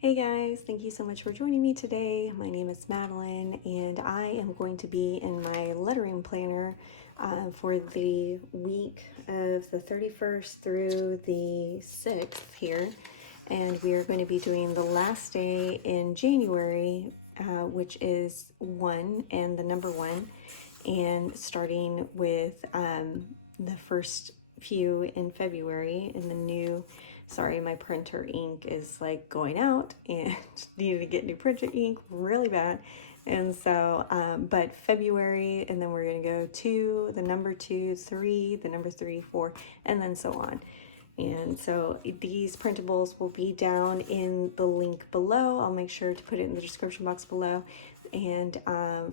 Hey guys, thank you so much for joining me today. My name is Madeline and I am going to be in my lettering planner for the week of the 31st through the 6th here. And we are going to be doing the last day in January, which is 1 and the number 1, and starting with the first few in February in the new. Sorry, my printer ink is like going out and needed to get new printer ink really bad. And so, but February, and then we're going to go 2, the number 2, 3, the number 3, 4, and then so on. And so these printables will be down in the link below. I'll make sure to put it in the description box below. And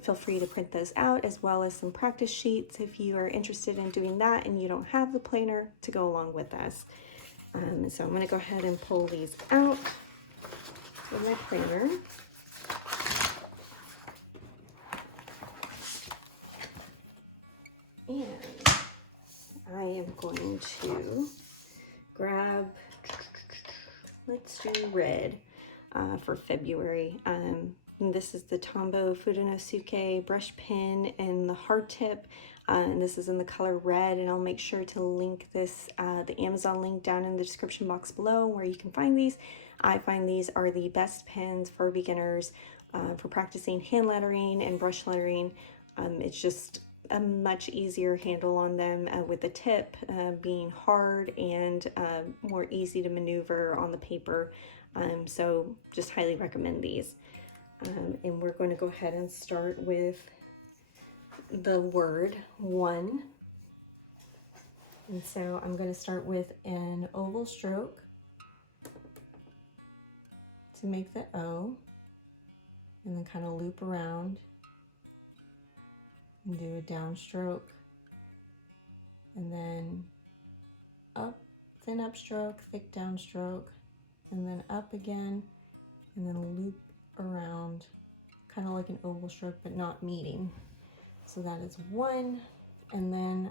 feel free to print those out, as well as some practice sheets if you are interested in doing that and you don't have the planner to go along with us. So I'm going to go ahead and pull these out of my planner. And I am going to grab, let's do red for February. This is the Tombow Fudenosuke brush pen and the hard tip. And this is in the color red, and I'll make sure to link this, the Amazon link down in the description box below where you can find these. I find these are the best pens for beginners for practicing hand lettering and brush lettering. It's just a much easier handle on them with the tip being hard and more easy to maneuver on the paper. So just highly recommend these. And we're going to go ahead and start with the word 1. And so I'm going to start with an oval stroke to make the O, and then kind of loop around and do a downstroke, and then up, thin upstroke, thick downstroke, and then up again, and then loop around, kind of like an oval stroke but not meeting. So that is 1. And then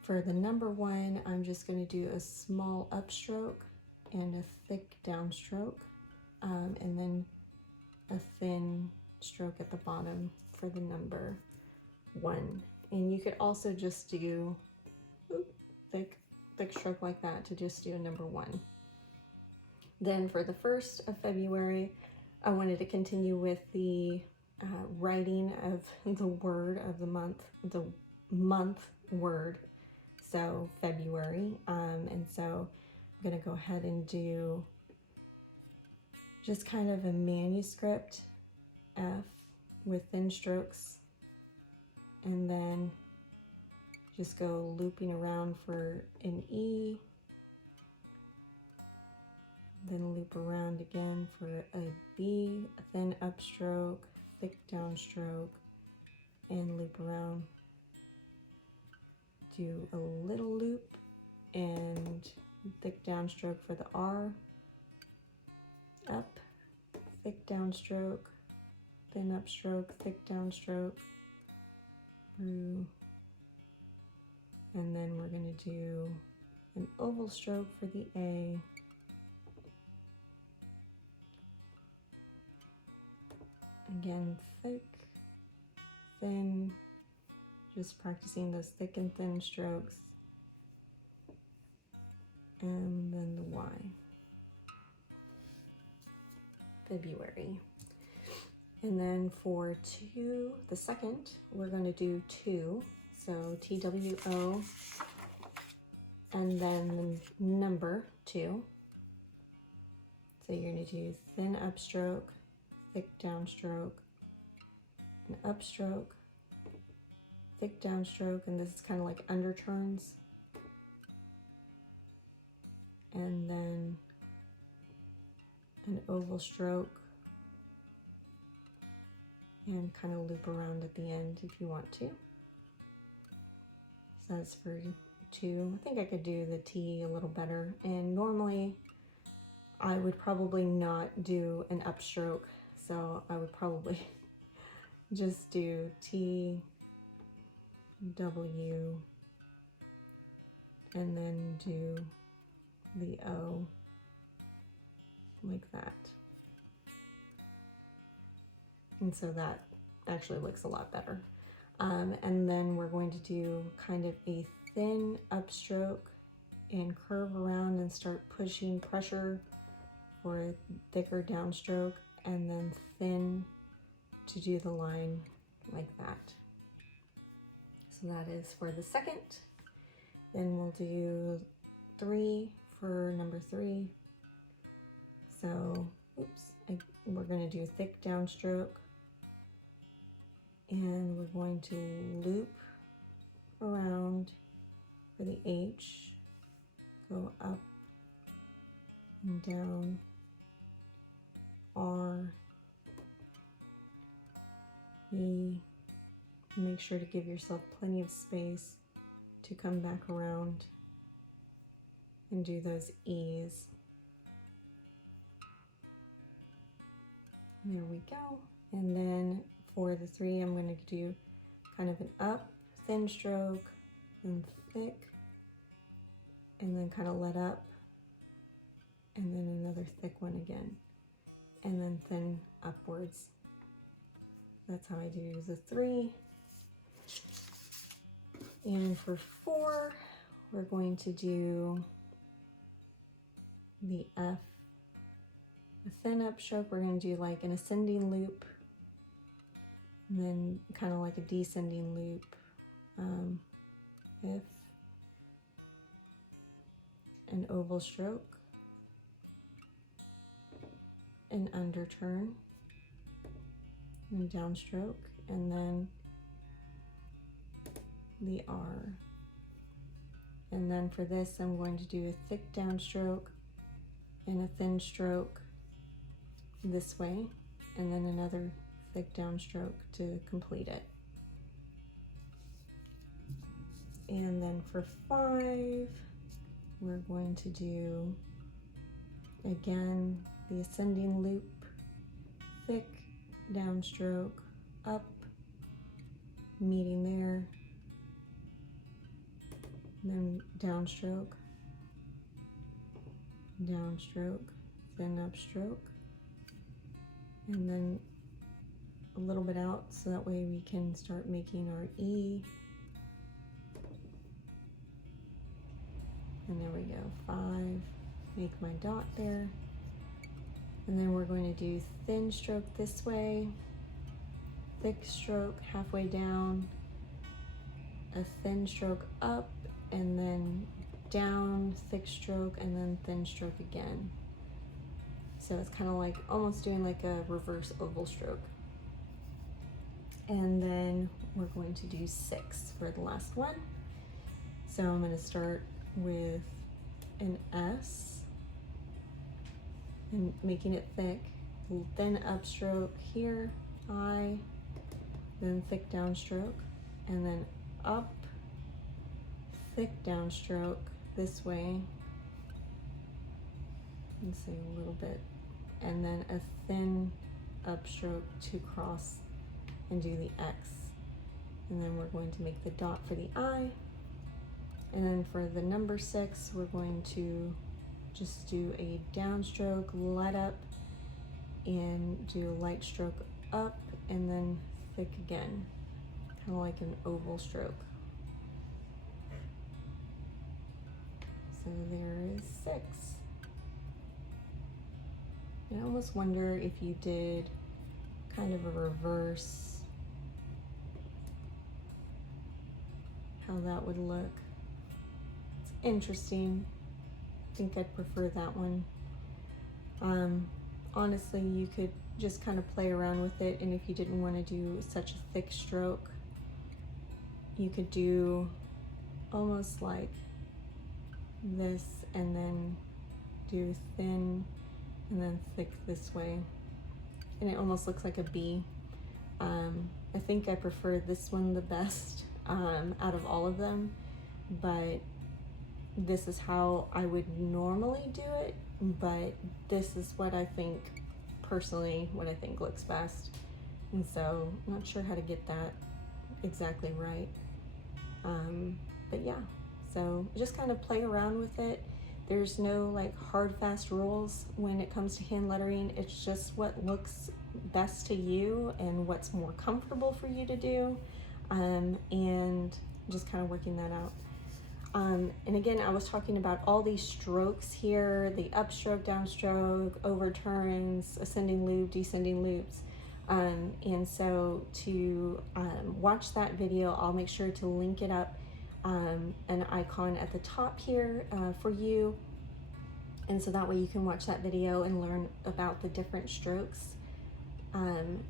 for the number 1, I'm just going to do a small upstroke and a thick downstroke, and then a thin stroke at the bottom for the number 1. And you could also just do thick stroke like that to just do a number 1. Then for the 1st of February, I wanted to continue with the writing of the word of the month, the month word, so February. And so I'm going to go ahead and do just kind of a manuscript F with thin strokes, and then just go looping around for an E, then loop around again for a B, a thin upstroke, thick downstroke, and loop around. Do a little loop and thick downstroke for the R, up, thick downstroke, thin upstroke, thick downstroke, through, and then we're going to do an oval stroke for the A, again thick, thin, just practicing those thick and thin strokes, and then the Y. February. And then for 2, the 2nd, we're going to do 2, so TWO, and then the number 2. So you're going to do thin upstroke, thick downstroke, an upstroke, thick downstroke, and this is kind of like underturns, and then an oval stroke, and kind of loop around at the end if you want to. So that's for 2. I think I could do the T a little better, and normally I would probably not do an upstroke, so I would probably just do T, W, and then do the O like that. And so that actually looks a lot better. And then we're going to do kind of a thin upstroke and curve around and start pushing pressure for a thicker downstroke, and then thin to do the line like that. So that is for the second. Then we'll do 3 for number 3. So, we're going to do thick downstroke, and we're going to loop around for the H, go up and down, R, E. Make sure to give yourself plenty of space to come back around and do those E's. There we go. And then for the 3, I'm going to do kind of an up, thin stroke, and thick, and then kind of let up, and then another thick one again, and then thin upwards. That's how I do the 3. And for 4, we're going to do the F, a thin upstroke. We're going to do like an ascending loop, and then kind of like a descending loop. If, an oval stroke, an underturn, and downstroke, and then the R. And then for this, I'm going to do a thick downstroke and a thin stroke this way, and then another thick downstroke to complete it. And then for 5, we're going to do, again, the ascending loop, thick downstroke, up, meeting there, then downstroke, downstroke, thin upstroke, and then a little bit out so that way we can start making our E. And there we go, 5, make my dot there. And then we're going to do thin stroke this way, thick stroke halfway down, a thin stroke up, and then down, thick stroke, and then thin stroke again. So it's kind of like almost doing like a reverse oval stroke. And then we're going to do 6 for the last one. So I'm going to start with an S and making it thick, thin upstroke here, I, then thick downstroke, and then up, thick downstroke this way, and say a little bit, and then a thin upstroke to cross and do the X. And then we're going to make the dot for the I. And then for the number 6, we're going to just do a downstroke, let up, and do a light stroke up, and then thick again, kind of like an oval stroke. So there is 6. I almost wonder if you did kind of a reverse, how that would look. It's interesting. I think I'd prefer that one. Honestly, you could just kind of play around with it, and if you didn't want to do such a thick stroke, you could do almost like this, and then do thin and then thick this way, and it almost looks like a B. I think I prefer this one the best out of all of them, but this is how I would normally do it, but this is what I think, personally, what I think looks best. And so I'm not sure how to get that exactly right. But yeah, so just kind of play around with it. There's no like hard, fast rules when it comes to hand lettering. It's just what looks best to you and what's more comfortable for you to do, and just kind of working that out. And again, I was talking about all these strokes here, the upstroke, downstroke, overturns, ascending loop, descending loops. And so to watch that video, I'll make sure to link it up, an icon at the top here for you. And so that way you can watch that video and learn about the different strokes. And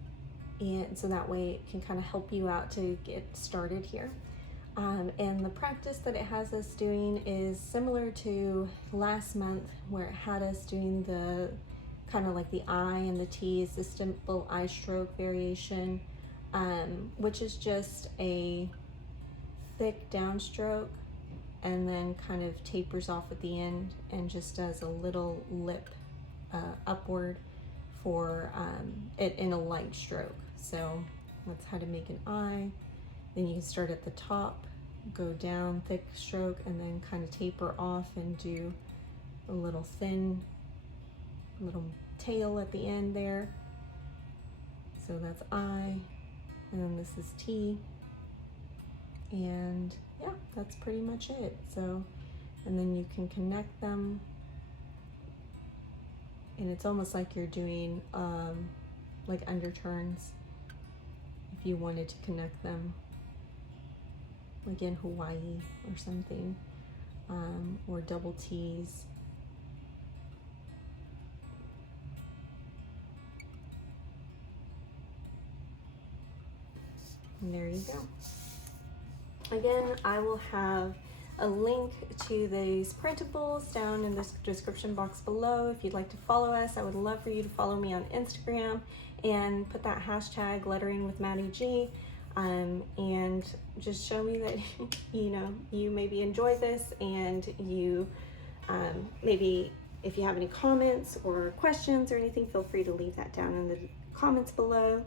so that way it can kind of help you out to get started here. And the practice that it has us doing is similar to last month, where it had us doing the kind of like the I and the T is the simple I stroke variation, which is just a thick downstroke and then kind of tapers off at the end and just does a little lip upward for it in a light stroke. So that's how to make an I. Then you can start at the top, go down, thick stroke, and then kind of taper off and do a little thin, little tail at the end there. So that's I, and then this is T. And yeah, that's pretty much it. So, and then you can connect them, and it's almost like you're doing like underturns if you wanted to connect them, like in Hawaii or something, or double T's. And there you go. Again, I will have a link to these printables down in the description box below. If you'd like to follow us, I would love for you to follow me on Instagram and put that hashtag lettering with Maddie G. And just show me that you maybe enjoy this, and you maybe if you have any comments or questions or anything, feel free to leave that down in the comments below.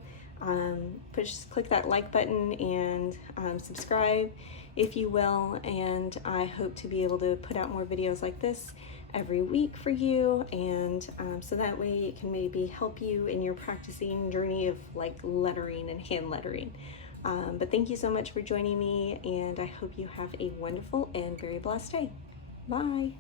Just click that like button and subscribe if you will, and I hope to be able to put out more videos like this every week for you, and so that way it can maybe help you in your practicing journey of like lettering and hand lettering. But thank you so much for joining me, and I hope you have a wonderful and very blessed day. Bye.